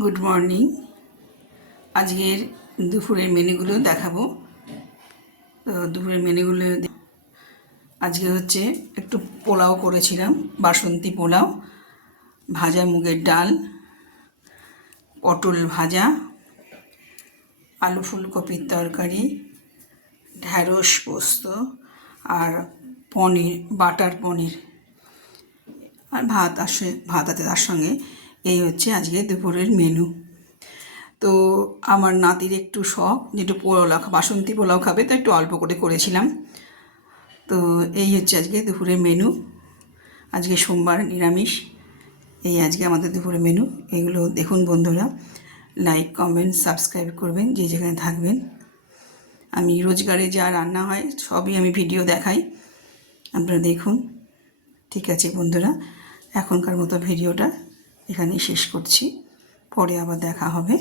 Good morning. আজকের দুপুরের মেনুগুলো দেখাবো। তো দুপুরের মেনুগুলো আজকে হচ্ছে একটু পোলাও করেছিলাম, বাসন্তী পোলাও, ভাজা মুগের ডাল, পটল ভাজা, আলু ফুলকপির তরকারি, ঢ্যাঁড়স পোস্ত আর পনির, বাটার পনির, আর ভাত আসে, ভাত আছে তার সঙ্গে। এই হচ্ছে আজকে দুপুরের মেনু। তো আমার নাতির একটু শখ, যেটু পোলাও, বাসন্তী পোলাও খাবে, তো একটু অল্প করে করেছিলাম। তো এই হচ্ছে আজকে দুপুরের মেনু। আজকে সোমবার, নিরামিষ। এই আজকে আমাদের দুপুরের মেনু। এগুলো দেখুন বন্ধুরা, লাইক কমেন্ট সাবস্ক্রাইব করবেন যে যেখানে থাকবেন। আমি রোজগারে যা রান্না হয় সবই আমি ভিডিও দেখাই, আপনারা দেখুন। ঠিক আছে বন্ধুরা, এখনকার মতো ভিডিওটা এখানেই শেষ করছি, পরে আবার দেখা হবে।